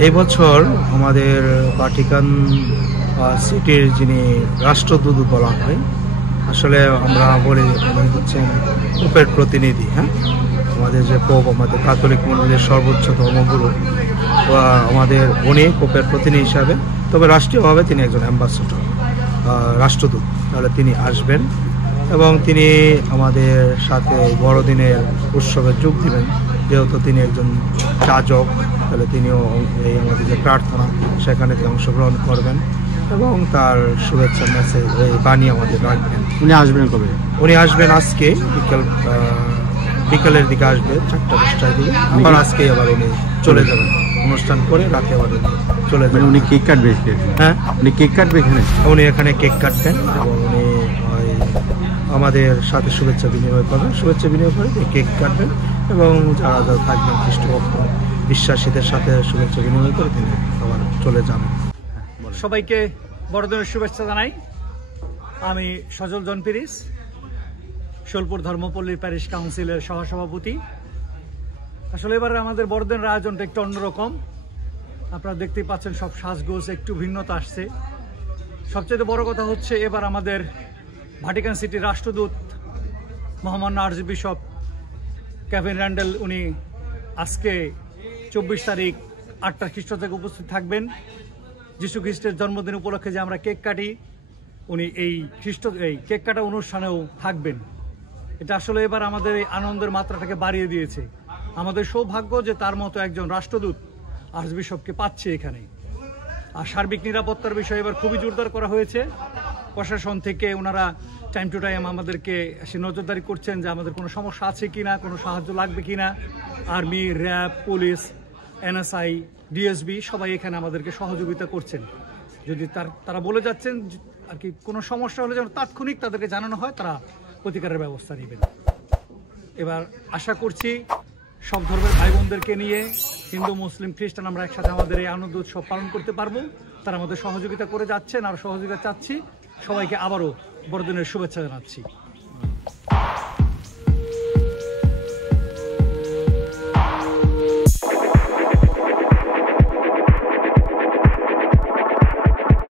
এই বছর আমাদের ভাটিকান সিটির যিনি রাষ্ট্রদূত বলা হয়, আসলে আমরা বলি উনি হচ্ছেন পোপের প্রতিনিধি। হ্যাঁ, আমাদের যে পোপ, আমাদের ক্যাথলিক মন্দিরের সর্বোচ্চ ধর্মগুরু, আমাদের উনি পোপের প্রতিনিধি হিসাবে, তবে রাষ্ট্রীয়ভাবে তিনি একজন অ্যাম্বাসেডর, রাষ্ট্রদূত। তাহলে তিনি আসবেন এবং তিনি আমাদের সাথে বড়দিনের উৎসবে যোগ দিবেন। যেহেতু তিনি একজন যাজক, তাহলে তিনিও এই আমাদের যে প্রার্থনা সেখানে অংশগ্রহণ করবেন এবং তার শুভেচ্ছা মেসেজ বাণী আমাদের রাখবেন। উনি আসবেন কবে? উনি আসবেন আজকে বিকালের দিকে আসবে, 4টা-5টার দিকে। আবার আজকে আবার উনি চলে যাবেন, অনুষ্ঠান করে রাতে আবার চলে যাবেন। উনি কেক কাটবে? হ্যাঁ, উনি কেক কাটবে এখানে? উনি এখানে কেক কাটবেন এবং উনি আমাদের সাথে শুভেচ্ছা বিনিময় করবেন। শুভেচ্ছা বিনিময় করে কেক কাটবেন এবং যারা যারা থাকবেন খ্রিস্টভক্ত বিশ্বাসীদের সাথে শুভেচ্ছা বিনিময় করে তিনি আবার চলে যাবেন। সবাইকে বড়দিনের শুভেচ্ছা জানাই। আমি সজল জন পিরিস, শোলপুর ধর্মপল্লী প্যারিশ কাউন্সিলের সহসভাপতি। আসলে এবার আমাদের বড়দিনের আয়োজনটা একটু অন্যরকম। আপনারা দেখতেই পাচ্ছেন সব সাজগোজ একটু ভিন্নতা আসছে। সবচেয়ে বড় কথা হচ্ছে এবার আমাদের ভাটিকান সিটির রাষ্ট্রদূত মহামান্য আর্চবিশপ কেভিন র্যান্ডেল, উনি আজকে 24 তারিখ 8টা খ্রিস্ট থেকে উপস্থিত থাকবেন। যীশু খ্রিস্টের জন্মদিন উপলক্ষে যে আমরা কেক কাটি, উনি এই কেক কাটা অনুষ্ঠানেও থাকবেন। এটা আসলে এবার আমাদের এই আনন্দের মাত্রাটাকে বাড়িয়ে দিয়েছে। আমাদের সৌভাগ্য যে তার মতো একজন রাষ্ট্রদূত আর্চবিশপকে পাচ্ছে এখানে। আর সার্বিক নিরাপত্তার বিষয়ে এবার খুবই জোরদার করা হয়েছে। প্রশাসন থেকে ওনারা টাইম টু টাইম আমাদেরকে এসে নজরদারি করছেন যে আমাদের কোনো সমস্যা আছে কিনা, কোনো সাহায্য লাগবে কিনা। Army, RAB, police, NSI, DSB সবাই এখানে আমাদেরকে সহযোগিতা করছেন। যদি তারা বলে যাচ্ছেন আর কি কোনো সমস্যা হলে যেন তাৎক্ষণিক তাদেরকে জানানো হয়, তারা প্রতিকারের ব্যবস্থা নেবেন। এবার আশা করছি সব ধর্মের ভাই বোনদেরকে নিয়ে হিন্দু, মুসলিম, খ্রিস্টান আমরা একসাথে আমাদের এই আনন্দ উৎসব পালন করতে পারবো। তারা আমাদের সহযোগিতা করে যাচ্ছেন আর সহযোগিতা চাচ্ছি। সবাইকে আবারও বড়দিনের শুভেচ্ছা জানাচ্ছি।